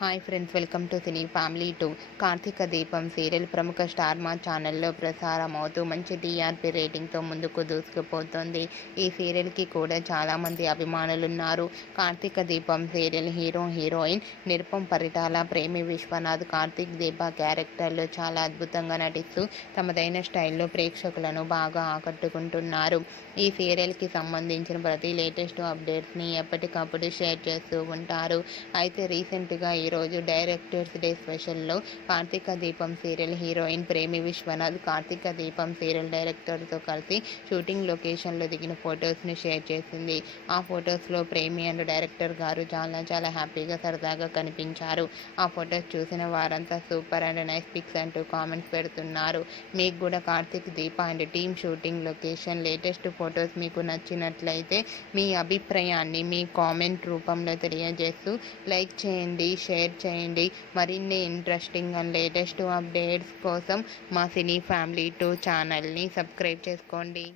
Hi friends, welcome to Cine Family 2. Karthika Deepam serial ప్రముఖ star మా ఛానల్లో ప్రసారం అవుతూ మంచి టీఆర్పీ రేటింగ్తో ముందుకు దూసుకుపోతుంది. ఈ సీరియల్కి కూడా చాలామంది అభిమానులున్నారు. కార్తీక దీపం సీరియల్ హీరోయిన్ నిరుపం పరిటాల, ప్రేమి విశ్వనాథ్ కార్తీక్ దీప క్యారెక్టర్లు చాలా అద్భుతంగా నటిస్తూ తమదైన స్టైల్లో ప్రేక్షకులను బాగా ఆకట్టుకుంటున్నారు. ఈ సీరియల్కి సంబంధించిన ప్రతి లేటెస్ట్ అప్డేట్స్ని ఎప్పటికప్పుడు షేర్ చేస్తూ ఉంటారు. అయితే రీసెంట్గా ఈరోజు directors day స్పెషల్లో Karthika Deepam serial heroine ప్రేమి విశ్వనాథ్ కార్తీక దీపం సీరియల్ డైరెక్టర్తో కలిసి షూటింగ్ లొకేషన్లో దిగిన ఫొటోస్ని షేర్ చేసింది. ఆ ఫొటోస్లో ప్రేమి అండ్ డైరెక్టర్ గారు చాలా హ్యాపీగా సరదాగా కనిపించారు. ఆ ఫొటోస్ చూసిన వారంతా సూపర్ అండ్ నైస్ పిక్స్ అంటూ కామెంట్స్ పెడుతున్నారు. మీకు కూడా Karthik Deepa and team shooting location latest photos మీకు నచ్చినట్లయితే మీ అభిప్రాయాన్ని మీ కామెంట్ రూపంలో తెలియజేస్తూ లైక్ చేయండి, షేర్ చేయండి. మరిన్ని ఇంట్రెస్టింగ్ అండ్ లేటెస్ట్ అప్డేట్స్ కోసం మా సినీ ఫ్యామిలీ 2 ఛానల్ని సబ్స్క్రైబ్ చేసుకోండి.